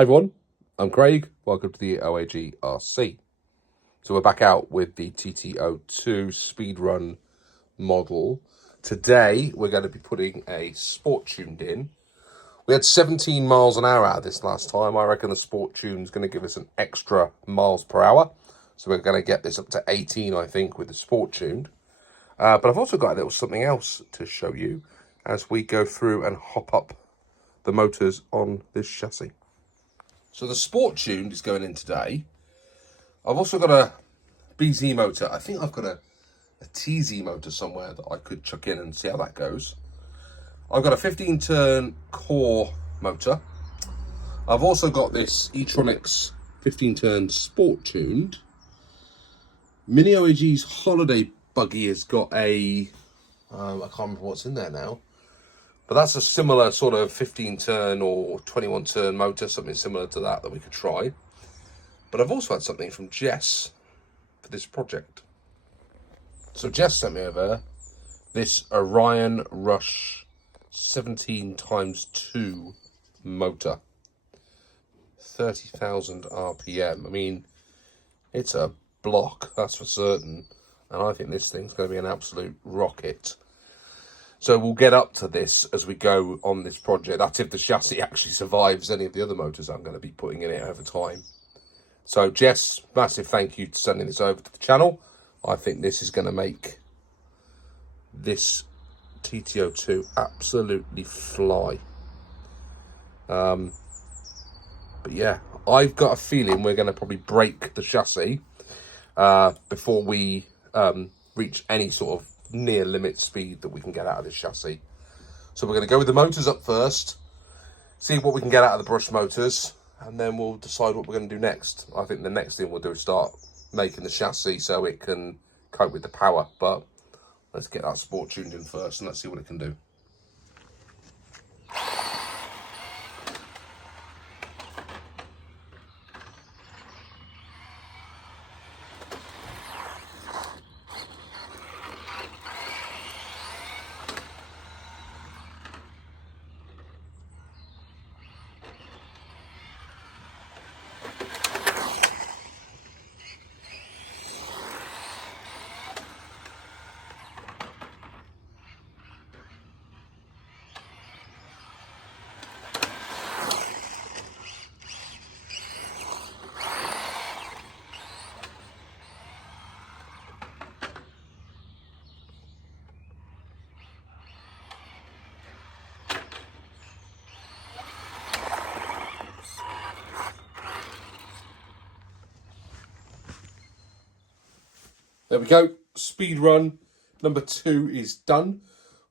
Hi everyone, I'm Craig. Welcome to the OAG RC. So we're back out with the TT02 speedrun model. Today we're going to be putting a sport tuned in. We had 17 miles an hour out of this last time. I reckon the sport tune is going to give us an extra miles per hour. So we're going to get this up to 18, I think, with the sport tuned. But I've also got a little something else to show you as we go through and hop up the motors on this chassis. So the sport tuned is going in today. I've also got a BZ motor. I think I've got a TZ motor somewhere that I could chuck in and see how that goes. I've got a 15-turn core motor. I've also got this e-tronics 15-turn sport tuned. Mini OAG's holiday buggy has got a, I can't remember what's in there now. But that's a similar sort of 15-turn or 21-turn motor, something similar to that we could try. But I've also had something from Jess for this project. So Jess sent me over this Orion Rush 17x2 motor. 30,000 RPM. I mean, it's a block, that's for certain. And I think this thing's going to be an absolute rocket. So we'll get up to this as we go on this project. That's if the chassis actually survives any of the other motors I'm going to be putting in it over time. So Jess, massive thank you for sending this over to the channel. I think this is going to make this TT02 absolutely fly. But yeah, I've got a feeling we're going to probably break the chassis before we reach any sort of near limit speed that we can get out of this chassis. So we're going to go with the motors up first, see what we can get out of the brush motors, and then we'll decide what we're going to do next. I think the next thing we'll do is start making the chassis so it can cope with the power, but let's get that sport tuned in first and let's see what it can do. There we go, speed run number 2 is done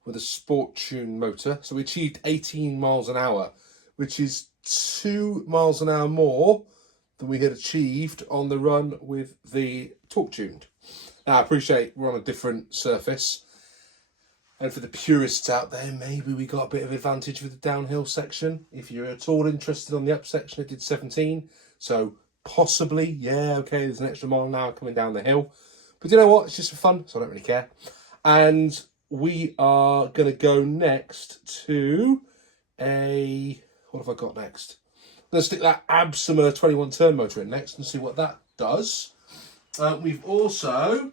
with a sport tune motor. So we achieved 18 miles an hour, which is 2 miles an hour more than we had achieved on the run with the torque tuned. Now I appreciate we're on a different surface, and for the purists out there, maybe we got a bit of advantage with the downhill section. If you're at all interested on the up section, it did 17, so possibly, yeah, okay, there's an extra mile an hour coming down the hill. But you know what? It's just for fun, so I don't really care. And we are going to go next to a... What have I got next? Let's stick that Absima 21-turn motor in next and see what that does. We've also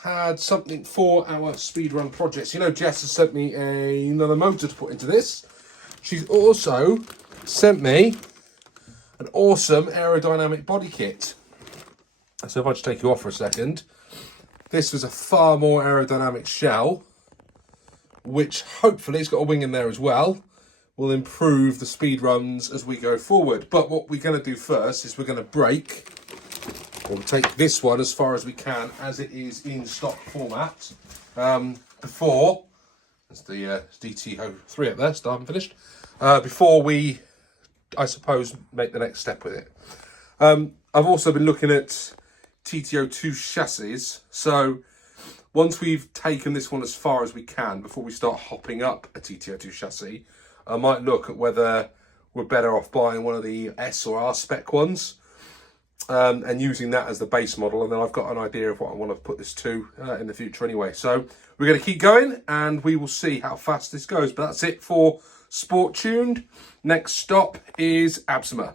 had something for our speedrun projects. You know, Jess has sent me another motor to put into this. She's also sent me an awesome aerodynamic body kit. So if I just take you off for a second... This was a far more aerodynamic shell, which hopefully, it's got a wing in there as well, will improve the speed runs as we go forward. But what we're going to do first is we're going to brake. We'll take this one as far as we can, as it is in stock format, before, that's the DT03 up there, start and finished, before we, I suppose, make the next step with it. I've also been looking at TT02 chassis, so once we've taken this one as far as we can before we start hopping up a TT02 chassis, I might look at whether we're better off buying one of the S or R spec ones and using that as the base model, and then I've got an idea of what I want to put this to in the future anyway. So we're going to keep going and we will see how fast this goes, but that's it for sport tuned. Next stop is Absima.